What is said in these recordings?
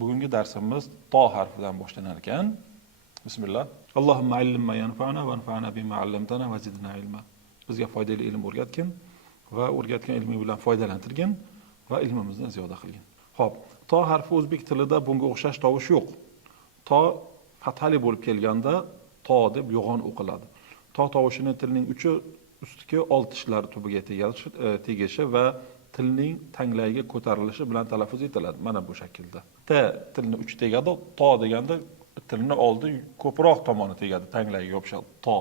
Bugungi darsimiz to harfidan boshlanar ekan. Bismillah. Allohumma allimma yanfa'una va anfa'na bima 'allamtana va zidna ilma. Bizga foydali ilm o'rgatgin va o'rgatgan ilmi bilan foydalantirgin va ilmimizni ziyoda qilgin. Xo'p, to harfi o'zbek tilida bunga o'xshash tovush yo'q. To fathali bo'lib kelganda to deb yo'g'on o'qiladi. To tovushining tilning uchi ustki old tishlar tubiga tegishi va tilning tanglayiga ko'tarilishi bilan talaffuz etiladi. Mana bu shaklda. T tilni uchi tegadi, to deganda tilni oldi ko'proq tomoni tegadi, tanglayiga yopishadi. To.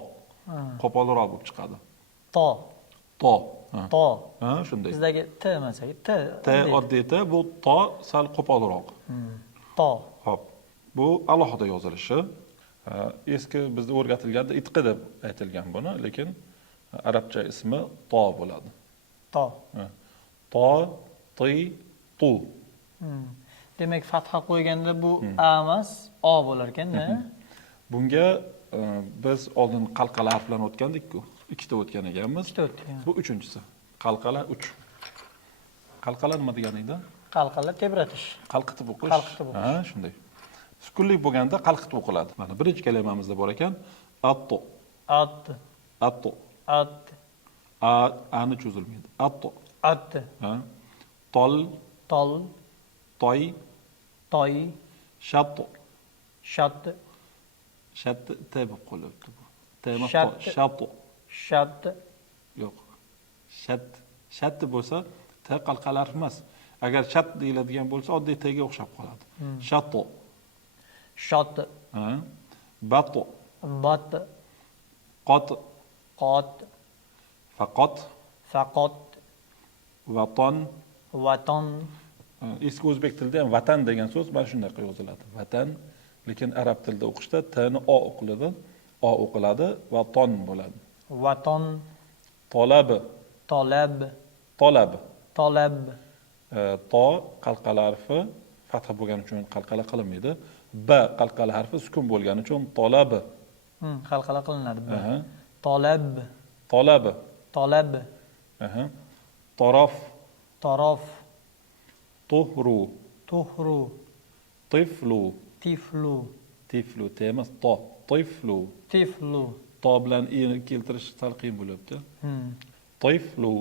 Qo'polroq bo'lib chiqadi. To. To. To. Ha, shunday. Bizdagi T masalan, T oddiy T, bu to sal qo'polroq. To. Xo'p. Bu alohida yozilishi. Eski bizda o'rgatilganda itqi deb aytilgan buni, lekin arabcha ismi to bo'ladi. To. To, ti, tu. Demak, fatha qo'yganda bu a emas, o bo'lar ekan-da. Bunga biz oldin qalqala harflarni o'tgandik-ku. Ikkita o'tgan ekanmiz. Ikkita o'tgan. Bu uchinchisi. Qalqala 3. Qalqala nima degani edi? Qalqala tebratish. Qalqitib o'qish. Qalqitib o'qish. Ha, shunday. Sukunlik bo'lganda qalqitib o'qiladi. Mana birinchi kalimamizda bor ekan, atto. At. Atto. At. Ani cho'zilmaydi. Atto. At. Ha. Tol, Tol. toy, Toy. shatto. Shat. Shat t bo'lib qolibdi bu. T emas, Shat. shatto. Shat. Yo'q. Shat bo'lsa t qalqala harf emas. Agar shat deyiladigan bo'lsa, oddiy t ga o'xshab qoladi. Shatto. Shot. Ha. Batto. Bat. Qot. Qot. Faqat. Faqat. Vaton. Vaton. Eski o'zbek tilida ham vatan degan so'z mana shunday yoziladi. Vatan, lekin arab tilida o'qishda t ni o o'qiladi, o o'qiladi va ton bo'ladi. Vaton. Tolab. Tolab. Tolab. Tolab. To qalqala harfi fatha bo'lgani uchun qalqala qilinmaydi. B qalqala harfi sukun bo'lgani uchun tolab. Qalqala qilinadi. Tolab. Tolab. Tolab. Torof. Torof. Tuhru. Tuhru. Tiflu. Tiflu. Tiflu emas, to. Tiflu. Tiflu. To bilan i'ni keltirish sal qiyin bo'lyapti. Tiflu.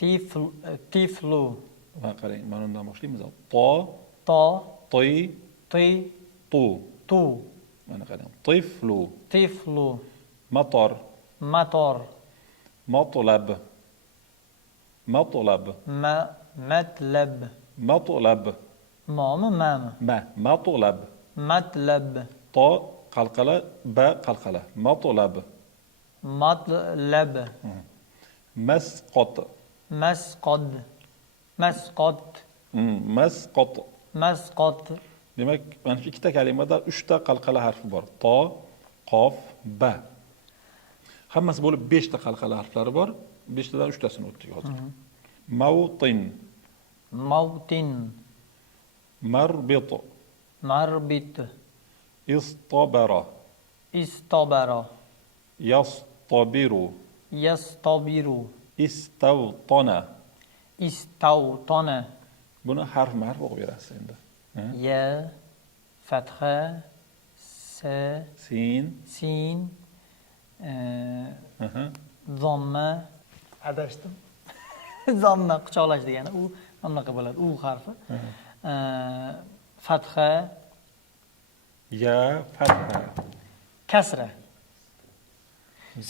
Tiflu. Tiflu. Mana qarang, mana undan boshlaymiz. To. To. Ti. Ti. Tu. Tu. Mana qarang. Tiflu. Tiflu. Motor. Motor. Matolab. Matolab. Matlab. Matolab. Ma'mi ma'mi? Matolab. Matlab. To qalqala, ba qalqala. Matolab. Matlab. Masqot. Masqod. Masqot. Masqot. Masqot. Demak, mana shu ikkita kalimada 3 ta qalqala harfi bor. To, qof, ba. Hammasi bo'lib 5 ta qalqala harflari bor. 5 tadan 3 tasini o'tdik hozir. Mawtin. Mawtin. Marbit. Marbit. Istabara. Istabara. Yastabiru. Yastabiru. Istavtona. Istavtona. Buni harf-harf o'qib berasiz endi. Ya, fatha, sa, Sin. sin, zomma, adashdim. Zomma quchoqlash degani u anaqa bo'ladi, u harfi. Fatha, Ya, fatha. kasra.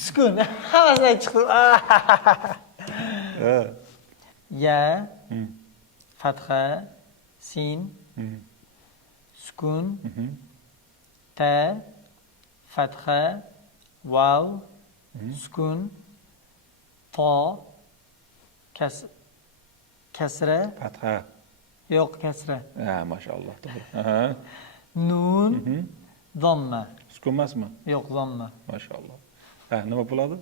Sukun. Hammasidan chiqdi. Ya, fatha, sin, sukun, ta, fatha, vav, sukun, to, kasra. Fatha. Yo'q, kasra. Ha, mashalloh. Nun, zomma. Sukun emasmi? Yo'q, zomma. Mashalloh. Ha, nima bo'ladi?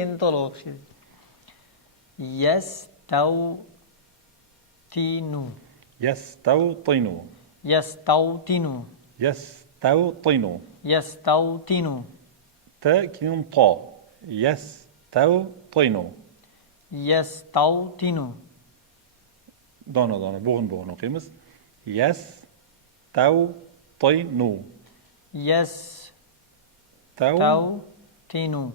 Endi to'liq o'qish kerak. Yastavtinu. Yastavtinu. Yastavtinu. Yastavtinu. Yastavtinu. Ta keyin to. Yastavtinu. Yastavtinu. dona bo'g'in o'qiymiz. Yastawtinu. Yas Taw taw tinu.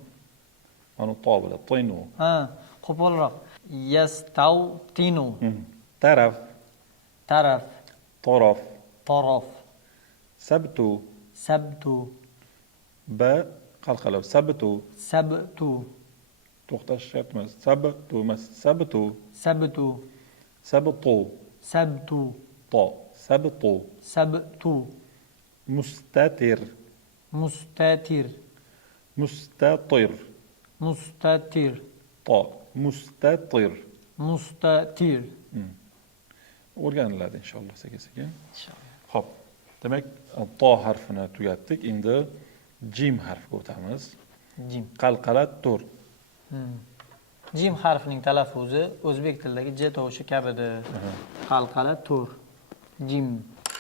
mana to bilan toynu. Ha, qo'polroq. Yas taw tinu. Taraf, Taraf, torof, torof, sabtu, sabtu, ba qalqalab sabtu. sabtu, To'xtash shart emas. Sabtu emas, sabtu. sabtu, Sabtu, sabtu, to, sabtu. sabtu, Mustatir, mustatir, mustatir, mustatir, to, mustatir. mustatir. O'rganiladi inshaalloh sekin-sekin. Inshaalloh. Xo'p. Demak, to harfini tugatdik. Endi jim harfiga o'tamiz. Jim. Qalqala tur. Jim harfining talaffuzi o'zbek tilidagi j tovushi kabidir. Qalqala tur. Jim.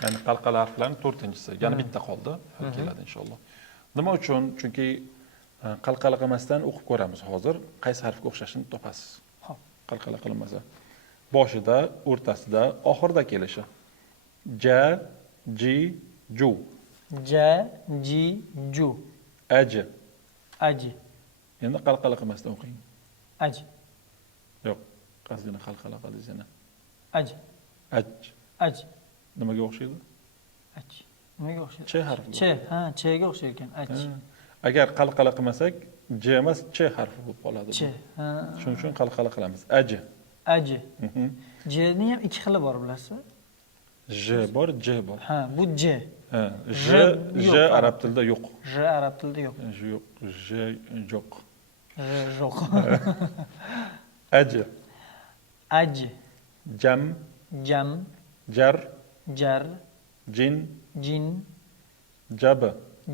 Ya'ni qalqala harflarning 4-inchisi. Yana bitta qoldi. Hal keladi inshaalloh. Nima uchun? Chunki qalqala qilmasdan o'qib ko'ramiz hozir. Qaysi harfga o'xshashini topasiz. Xo'p. Qalqala qilinmasa. Boshida, o'rtasida, oxirida kelishi. Ja, ji, ju. Ja, ji, ju. Aji. Aji. Endi qalqala qilmasdan o'qing. Aji. Yo'q, qasdini qalqala qildingiz yana. Aji. Aj. Aji. Nimaga o'xshaydi? Aji. Nimaga o'xshaydi? Ch harfiga. Ch, ha, chga o'xshaydi ekan. Aji. Agar qalqala qilmasak, j emas, ch harfi bo'lib qoladi. Ch. Ha. Shuning uchun qalqala qilamiz. Aji. Aji. Jni ham ikki xili bor, bilasizmi? J bor, j bor. Ha, bu j. Ha, j yo'q, arab tilida yo'q. J arab tilida yo'q. Yo'q, j yo'q. Yo'q. Aji. Aji. Jam, Jam, jar, jar, jin, jin, jab.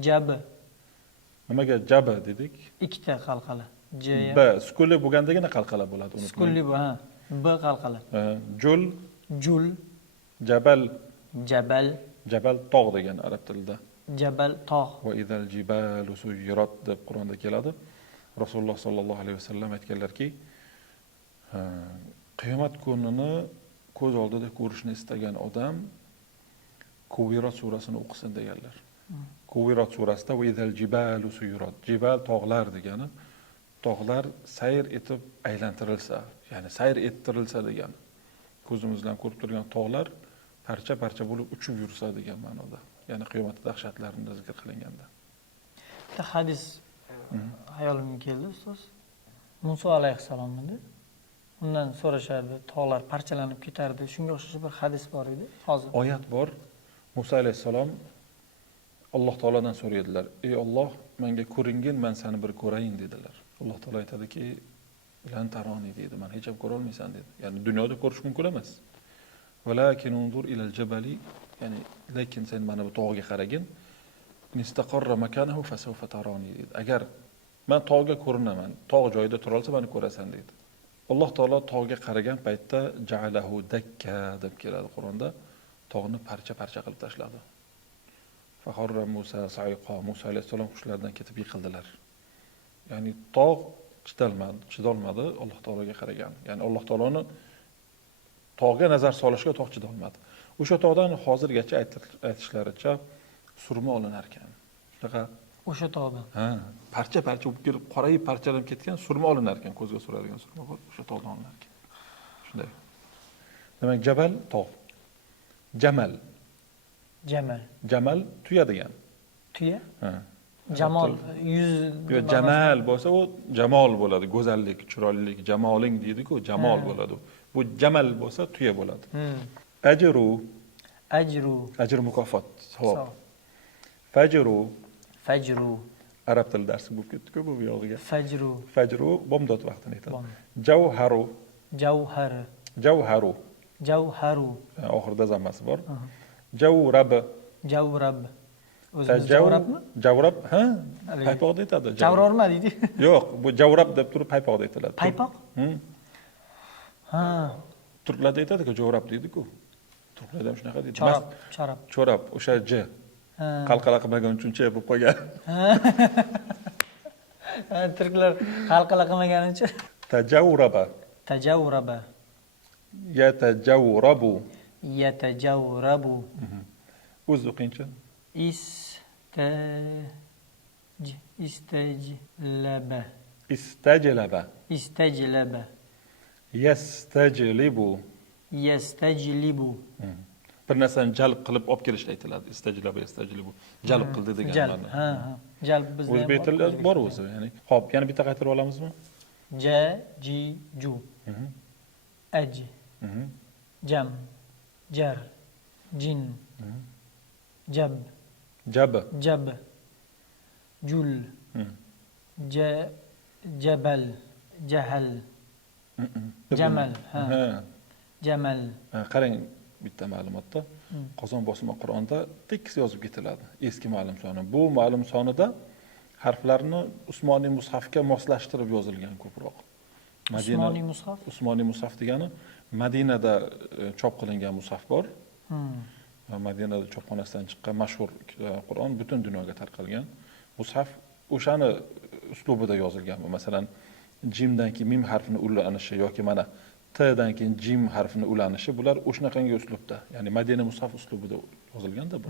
jab. Nimaga jab dedik? Ikkita qalqala. J B sukunli bo'lgandagina qalqala bo'ladi, unutmang. sukunli bu, ha. B qalqala. Jul, Jul, jabal. jabal, Jabal tog' degan arab tilida. jabal tog'. Va idal jibalu suyirat deb Qur'onda keladi. Rasululloh sollallohu alayhi vasallam aytganlarki, qiyomat kunini ko'z oldida ko'rishni istagan odam Kuvirat surasini o'qisin deganlar. Kuvirat surasida va idal jibalu suyirat. Jibal tog'lar degani, tog'lar sayr etib aylantirilsa, ya'ni sayr ettirilsa degan. Ko'zimiz bilan ko'rib turgan tog'lar parcha-parcha bo'lib uchib yursa degan ma'noda. Ya'ni qiyomat dahshatlarini zikr qilinganda. Bitta hadis hayolimga keldi, ustoz. Muso alayhissalomni undan so'rashardi, tog'lar parchalanib ketardi. Shunga o'xshash bir hadis bor edi. Hozir Oyat bor. Musa alayhissalom Alloh taoladan so'raydilar. Ey Alloh, menga ko'ringin, men seni bir ko'rayin dedilar. Alloh taolo aytadiki, "Lan taroni" dedi. Men hech ham ko'ra olmaysan dedi. Ya'ni dunyoda ko'rish mumkin emas. Walakin unzur ila al-jabali, ya'ni lekin sen mana bu tog'ga qaragin. Nistaqarra makanahu fasawfa taroni dedi. Agar men tog'ga ko'rinaman, tog' joyida tura olsa meni ko'rasan dedi. Alloh taolo tog'ga qaragan paytda ja'alahu dakka deb keladi Qur'onda. Tog'ni parcha-parcha qilib tashladi. Fahorra Musa sa'iqa, Musa alayhissalom hushlaridan ketib yiqildilar. Ya'ni tog' chidolmadi Alloh taologa qaragan. Ya'ni Alloh taoloni tog'ga nazar solishga tog' chidolmadi. O'sha tog'dan hozirgacha aytishlaricha surma olinar ekan. Shunaqa o'sha tog'dan. ha, parcha-parcha bo'lib kelib, qorayib parchalanib ketgan surma olinar ekan, ko'zga suradigan surma bor, o'sha tog'dan olinar ekan. Shunday. Demak, jabal tog'. Jamal. Jamal. Jamal tuya degan. Tuya? Ha. Jamol, yuz. Yo, jamal bo'lsa u jamol bo'ladi, go'zallik, chiroylilik, jamoling deydi-ku, jamol bo'ladi. Bu jamal bo'lsa tuya bo'ladi. Ajru. Ajru. Ajr mukofot, savob. Savob. Fajru. Fajru. Arab tili darsi bo'lib ketdi-ku bu yog'iga. Fajru. Fajru bomdod vaqtini aytadi. Bomdod. Javharu. Javhar. Javharu. Javharu. Oxirida zammasi bor. Javrab. Javrab. O'zimiz javrabmi? Javrab, ha? Paypoqda aytadi. Javrorma deydi. Yo'q, bu javrab deb turib paypoqda aytiladi. Paypoq? Ha. Turklarda aytadi-ku, javrab deydi-ku. Turklarda ham shunaqa deydi. Chorab, chorab. Chorab, o'sha j. Qalqala qilmagan uchun ch bo'lib qolgan. Turklar qalqala qilmaganicha. Tajawraba. Tajawraba. Yatajawrabu. Yatajawrabu. O'zi o'qingchi. Istajlaba. Istajlaba. Istajlaba. Yastajlibu. Yastajlibu. Bir narsani jalb qilib olib kelishda aytiladi. Istajlaba, yastajlibu. Jalb qildi degan Jalb. ma'no. Ha, ha. Jalb bizda ham O'zbek tilida bor o'zi, ya'ni. Xo'p, yana bitta qaytarib olamizmi? Ja, ji, ju. Aj. Jam. Jar. Jin. Jab. Jab. Jab. Jul. Jabal. Jahal. Jamal. Ha. Jamal. Qarang bitta ma'lumotda Qozon bosma Qur'onda tekis yozib ketiladi. Eski ma'lum soni. Bu ma'lum sonida harflarni Usmoniy mushafga moslashtirib yozilgan ko'proq. Usmoniy mushaf? Usmoniy mushaf degani Madinada chop qilingan mushaf bor. Madinada chopxonasidan chiqqan mashhur Qur'on butun dunyoga tarqalgan. Mushaf o'shani uslubida yozilgan. Masalan, jimdan keyin mim harfini ulanishi yoki mana T'dan keyin jim harfini ulanishi bular o'shanaqangi uslubda, ya'ni Madina mushaf uslubida yozilganda bu.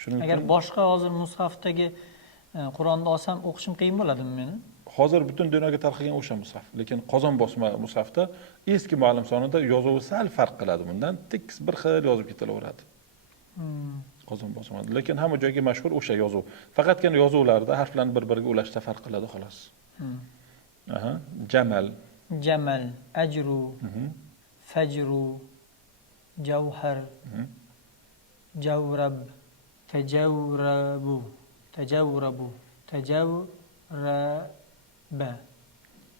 Shuning Agar boshqa hozir mushafdagi Qur'onni olsam o'qishim qiyin bo'ladimi meni? Hozir butun dunyoga tarqalgan o'sha mushaf, lekin Qozon bosma mushafda eski ma'lum sonida yozuvi sal farq qiladi bundan, tekis bir xil yozib ketilaveradi. Qozon bosma. Lekin hamma joyga mashhur o'sha yozuv. Faqatgina yozuvlarda harflarni bir-biriga ulashda farq qiladi xolos. Aha, Jamal. Jamal, ajru, fajru, jawhar, jawrab, tajawrabu, tajawrabu, tajawraba.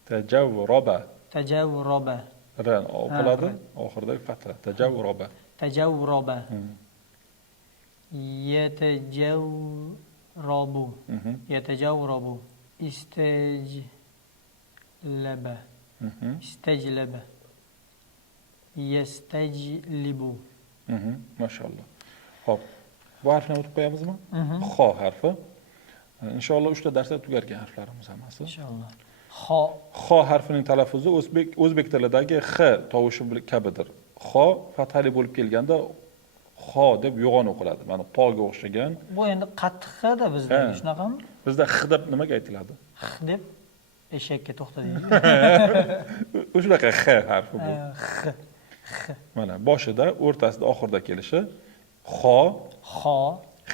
Tajawraba. Tajawraba. Ran o'qiladi, oxiridagi fatha. Tajawraba. Tajawraba. Yatajawrabu. Yatajawrabu. Istajlaba. Istajlaba. Yastajlibu. Mashallah. Xo'p. Bu harfni o'tib qo'yamizmi? Xo harfi. Inshaalloh 3 ta darsda tugargan harflarimiz hammasi. Inshaalloh. Xo harfining talaffuzi o'zbek tilidagi x tovushi kabidir. Xo fathali bo'lib kelganda xo deb yo'g'on o'qiladi. Mana toga o'xshagan. Bu endi qattiq x-da bizda shunaqami? Bizda x deb nimaga aytiladi? X deb eshakka to'xta deydi. O'shunaqa x harfi bu. X. Mana boshida, o'rtasida, oxirida kelishi xo,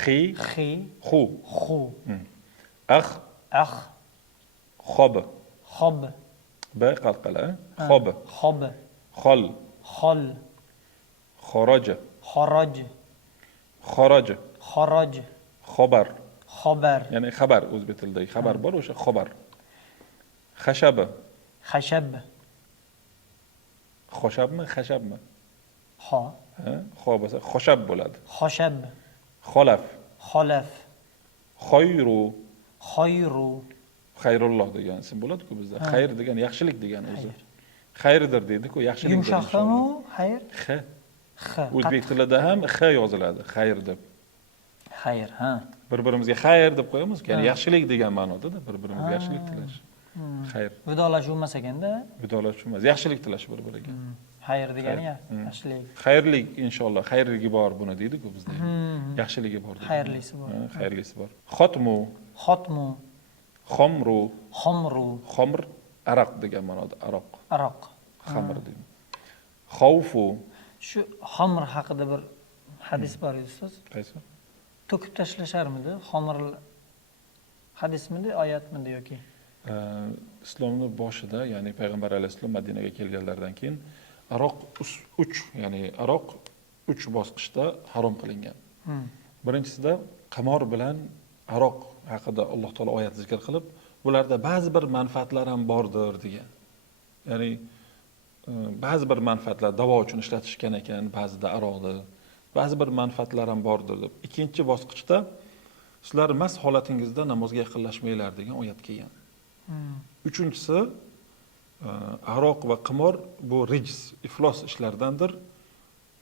xi, xu. Ax, xob. B qalqala, xob. Xol. Xoroj. Xobar. Ya'ni xabar o'zbek tilidagi xabar bor, o'sha xobar. Xashab. Xoshabmi, xashabmi? Xo. Xo bo'lsa xoshab bo'ladi. Xoshab. Xolaf. Xoyru. Xayrulloh degan ism bo'ladi-ku bizda. Xayr degan yaxshilik degani o'zi. Xayrdir deydi-ku, yaxshilik degani. Yumshoqmi xayr? X. O'zbek tilida ham x yoziladi, xayr deb. Xayr, ha. Bir-birimizga xayr deb qo'yamiz, ya'ni yaxshilik degan ma'noda-da, bir-birimizga yaxshilik tilash. Xayr. Vidolash bo'lmas ekanda. Vidolash emas, yaxshilik tilash bir-biriga. Xayr degani yaxshilik. Xayrlik inshaalloh, xayrligi bor buni deydi-ku bizda. Yaxshiligi bor. Xayrlisi bor. Xayrlisi bor. Xotmu. Xomru. Xomr aroq degan ma'noda, aroq. Xamr deydi. Xavfu. Shu xamr haqida bir hadis bor edi, ustoz. Qaysi? To'kib tashlasharmidi? Xamr hadismidi, oyatmidi yoki? Islomning boshida, ya'ni payg'ambar alayhisalom Madinaga kelganlaridan keyin aroq 3 bosqichda harom qilingan. Birinchisida qimor bilan aroq haqida Alloh taolo oyat zikr qilib, bularda ba'zi bir manfaatlar ham bordir degan. Ya'ni ba'zi bir manfaatlar davo uchun ishlatishgan ekan, ba'zida aroqda, ba'zi bir manfaatlar ham bordir deb. Ikkinchi bosqichda sizlar mast holatingizda namozga yaqinlashmanglar degan oyat kelgan. Uchinchisi aroq va qimor bu rijs, iflos ishlardandir.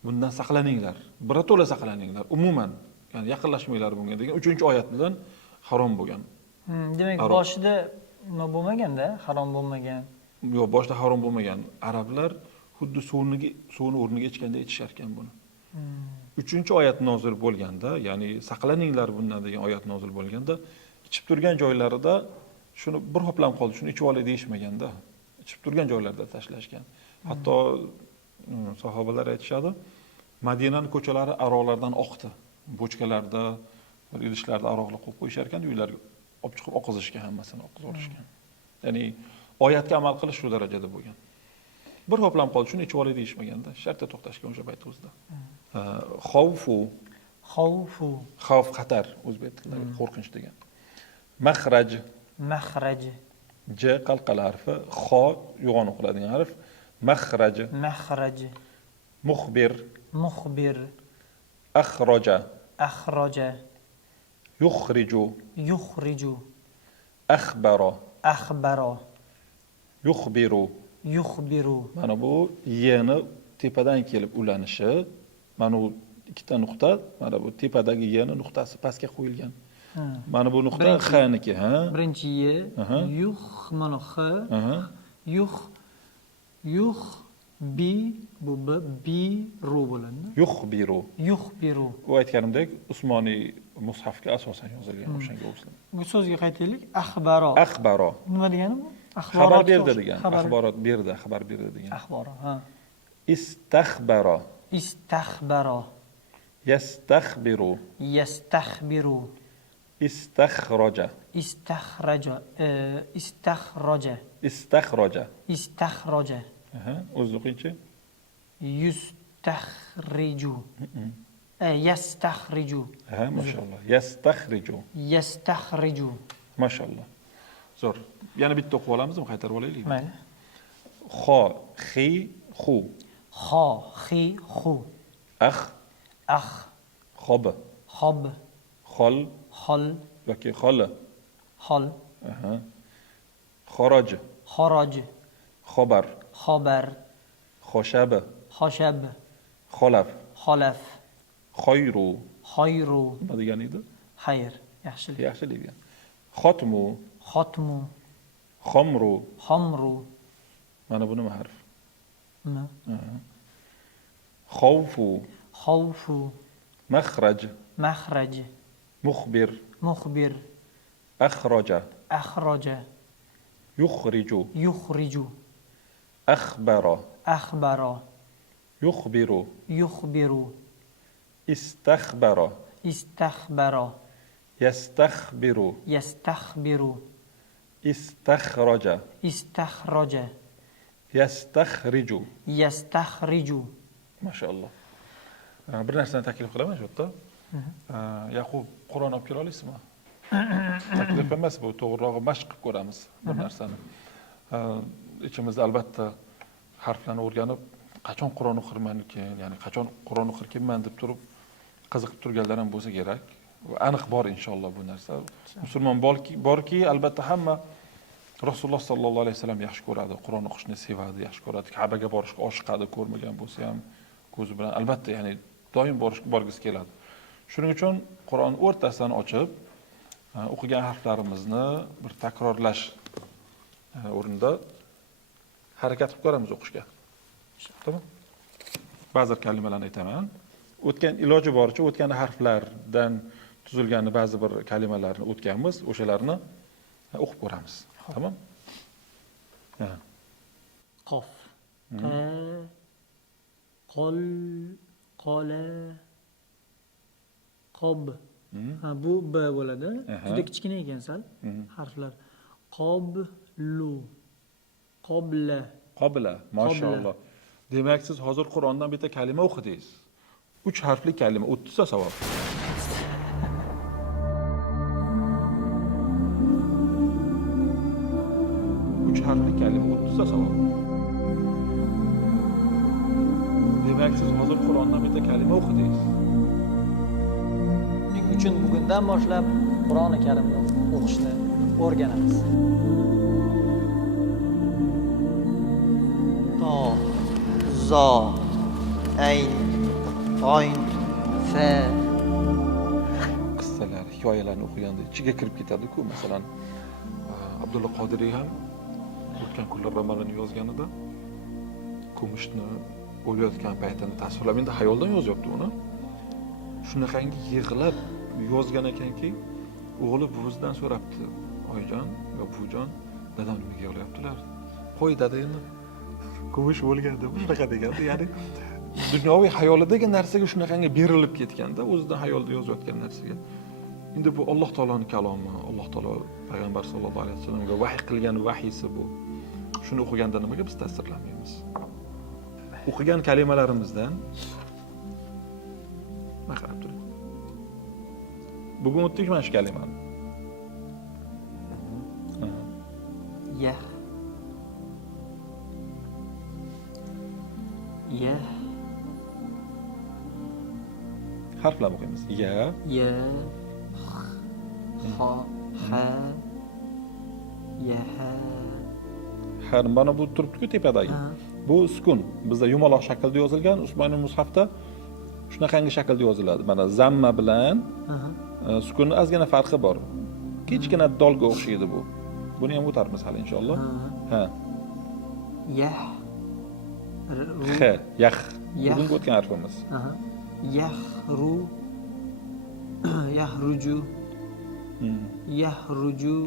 Bundan saqlaninglar. Birato'la saqlaninglar. Umuman, ya'ni yaqinlashmanglar bunga degan 3-oyat bilan harom bo'lgan. Demak, boshida nima bo'lmaganda, harom bo'lmagan. Yo'q, boshida harom bo'lmagan. Arablar xuddi suvni o'rniga ichganda ichishar ekan buni. 3-oyat nozil bo'lganda, ya'ni saqlaninglar bundan degan oyat nozil bo'lganda, ichib turgan joylarida shuni bir hoplam qoldi, shuni ichib olay deyishmaganda, ichib turgan joylarda tashlashgan. Hatto sahobalar aytishadi, Madinaning ko'chalari aroqlardan oqdi. Bochkalarda, idishlarda aroqlar qo'yib qo'yishar ekan, uylarga olib chiqib oqizishgan, hammasini oqizib olishgan. Ya'ni oyatga amal qilish shu darajada bo'lgan. Bir hoplam qoldi, shuni ichib olay deyishmaganda, shartta to'xtashgan o'sha payt o'zida. Xavfu, xavf xatar o'zbek tilida qo'rqinch degan. Makhraj, j qalqala harfi, xo yo'g'on o'qiladigan harf. Makhraj, muxbir, akhraja, yukhriju, akhbara, yukhbiru. Mana bu yeni tepadan kelib ulanishi, mana bu ikkita nuqta, mana bu tepadagi yeni nuqtasi pastga qo'yilgan. Mana bu nuqta xniki, ha? Birinchi ye, mana x, yuh, bi, bu bi ru bo'ladi. Yukhbiru. U aytganimdek, Usmoniy mushafga asosan yozilgan o'shanga o'xshaydi. Bu so'zga qaytaylik. Axbaro. Nima degani bu? Xabar berdi degan. Axborot berdi, xabar berdi degan. Axbaro, ha. Istakhbaro. Yastakhbiru. Istakhraja. O'zi o'qingchi. Yustakhriju. Mashallah. Yastakhriju. Mashallah. Zo'r. Yana bitta o'qib olamizmi? Qaytarib olaylik. Mayli. Xo, xi, xu. Ax, xob. Xol yoki xoli. Xoroj. Xobar. Xoshab. Xolaf. Xoyru. Nima degan edi? Xayr, yaxshilik. Yaxshilik degan. Xotmu. Xomru. Mana bu nima harf? Xavfu. Makhraj. Muxbir. Akhraja. Yukhriju. Akhbara. Yukhbiru. Istakhbara. Yastakhbiru. Istakhraja. Yastakhriju. Mashallah. Bir narsani taklif qilaman shu yerda. Yaqub, Qur'on olib kela olasizmi? Taklif emas bu, to'g'rirog'i mashq qilib ko'ramiz bu narsani. Ichimizda albatta harflarni o'rganib, qachon Qur'on o'qirmankin, ya'ni qachon Qur'on o'qirkinman deb turib qiziqib turganlar ham bo'lsa kerak. Aniq bor inshaalloh bu narsa. Musulmon borki, albatta hamma Rasululloh sallallohu alayhi vasallam yaxshi ko'radi, Qur'on o'qishni sevadi, yaxshi ko'radi, Ka'baga borishga oshiqadi, ko'rmagan bo'lsa ham ko'zi bilan albatta, ya'ni doim borgisi keladi. Shuning uchun Qur'on o'rtasidan ochib, o'qigan harflarimizni bir takrorlash o'rnida harakat qilib ko'ramiz o'qishga. Tamam? Ba'zi kalimalarni aytaman. Iloji boricha o'tgan harflardan tuzilgan ba'zi bir kalimalarni o'tganmiz, o'shalarni o'qib ko'ramiz. Tamam? Qof. Qol, qola, qob. Bu b bo'ladi. Juda kichkina ekan sal harflar. Qoblu. Qobla. Mashallah. Demak, siz hozir Qur'ondan bitta kalima o'qidingiz. 3 harfli kalima 30 ta savob. Harfli kalima 30 ta savob. Demak, siz hozir Qur'ondan bitta kalima o'qidingiz. Shuning uchun bugundan boshlab Qur'oni Karimni o'qishni o'rganamiz. To, zo, ayn, oyn, fa. Qissalar, hikoyalarni o'qiganda ichiga kirib ketadi-ku, masalan, Abdulla Qodiriy ham o'tgan kunlar romanini yozganida kumushni o'layotgan paytini tasvirlab, endi xayoldan yozyapti uni. Shunaqangi yig'lab yozgan ekanki, o'g'li buvisidan so'rabdi, "Oyijon yo buvijon, dadam nimaga yig'layaptilar?" "Qo'y dada, endi kumush o'lganda shunaqa" deganda, ya'ni dunyoviy xayolidagi narsaga shunaqangi berilib ketganda, o'zidan xayolda yozayotgan narsaga. Endi bu Alloh taoloning kalomi, Alloh taolo payg'ambar sollallohu alayhi vasallamga vahiy qilgan vahiysi bu. Shuni o'qiganda nimaga biz ta'sirlanmaymiz? O'qigan kalimalarimizdan mana qarab turing. Bugun o'tdik mana shu kalimani. Ya. Ya. Harflar o'qiymiz. Ya, Ya. Ha. Ha. Ya. har mana bu turibdi-ku tepadagi. Ha. Bu sukun. Bizda yumaloq shaklda yozilgan, Usmonov mushafda shunaqangi shaklda yoziladi. Mana zamma bilan Aha. sukunning ozgina farqi bor. Kichkina dolga o'xshaydi bu. Buni ham o'tarmiz hali inshaalloh. Ha. Yah. X, yax. Yax. Bugun o'tgan harfimiz. Aha. Yahru. Yahruju. Yahruju.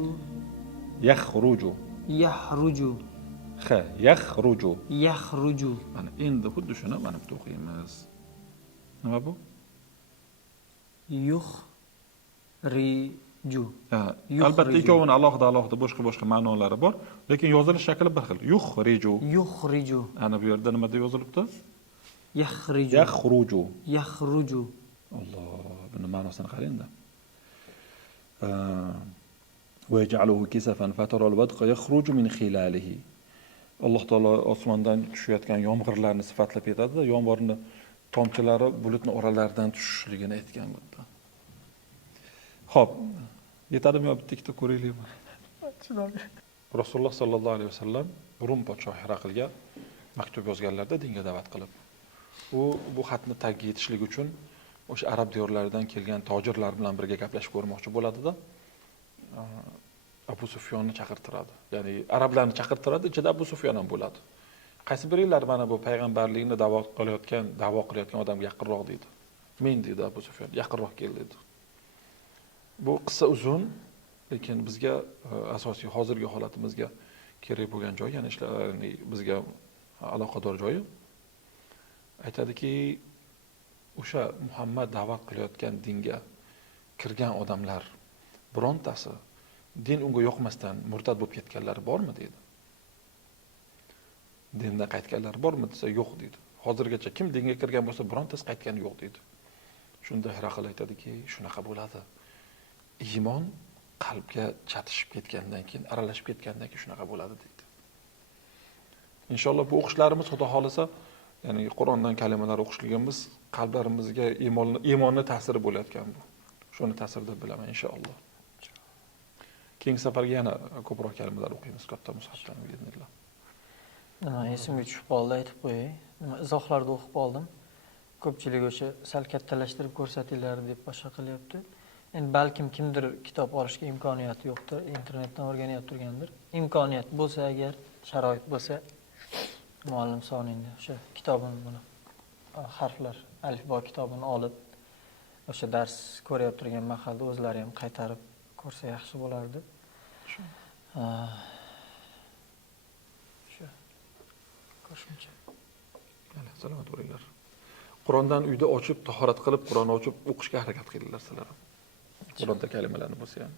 Yaxruju. Yahruju. X, yaxruju. Yahruju. Mana endi xuddi shuni mana bitta o'qiymiz. Nima bu? Yuhriju. Ha, albatta ikkovini alohida boshqa ma'nolari bor, lekin yozilish shakli bir xil. Yuhriju. Yuhriju. Ana bu yerda nima deb yozilibdi? Yahriju. Yaxruju. Yahruju. Alloh, buni ma'nosini qarang endi. Va yaj'aluhu kisafan fataral wadqa yakhruju min khilalihi. Alloh taolo osmondan tushayotgan yomg'irlarni sifatlab aytadi, yomg'irni tomchilari bulutning oralaridan tushishligini aytgan bunda. Xo'p, yetadimi yo bitta ikkita ko'raylikmi? Rasululloh sollallohu alayhi vasallam Rum podshohi Hiraqlga maktub yozganlarda dinga da'vat qilib, bu xatni tagiga yetishlik uchun o'sha arab diyorlaridan kelgan tojirlar bilan birga gaplashib ko'rmoqchi bo'ladi-da, Abu Sufyonni chaqirtiradi. Ya'ni arablarni chaqirtiradi, ichida Abu Sufyon ham bo'ladi. Qaysi biringlar mana bu payg'ambarlikni da'vo qilayotgan odamga yaqinroq deydi. Men deydi Abu Sufyon, yaqinroq kel dedi. Bu qissa uzun, lekin bizga asosiy hozirgi holatimizga kerak bo'lgan joy, ya'ni bizga aloqador joyi aytadiki, o'sha Muhammad da'vat qilayotgan dinga kirgan odamlar birontasi din unga yoqmasdan murtad bo'lib ketganlari bormi deydi. Dindan qaytganlar bormi desa yo'q deydi. Hozirgacha kim dinga kirgan bo'lsa birontasi qaytgani yo'q deydi. Shunda Hiraql aytadiki, shunaqa bo'ladi. Iymon qalbga chatishib ketgandan keyin, aralashib ketgandan keyin shunaqa bo'ladi deydi. Inshaalloh bu o'qishlarimiz Xudo xolisa, ya'ni Qur'ondan kalimalar o'qishligimiz qalblarimizga iymonni ta'siri bo'layotgan bu. Shuni ta'sir deb bilaman inshaalloh. Keyingi safarga yana ko'proq kalimalar o'qiymiz katta mushafdan biiznillah. Esimga tushib qoldi, aytib qo'yay. Izohlarda o'qib qoldim. Ko'pchilik o'sha sal kattalashtirib ko'rsatinglar deb boshqa qilyapti. Endi balkim kimdir kitob olishga imkoniyati yo'qdir, internetdan o'rganib turgandir. Imkoniyat bo'lsa agar, sharoit bo'lsa, muallim soningda o'sha kitobini buni harflar, alifbo kitobini olib o'sha dars ko'rib turgan mahalda o'zlari ham qaytarib ko'rsa yaxshi bo'lardi. Shu ko'rishimcha. Salomat bo'linglar. Qur'ondan uyda ochib, tahorat qilib, Qur'on ochib o'qishga harakat qilinglar sizlar ham. Qur'onda kalimalarni bo'lsa ham.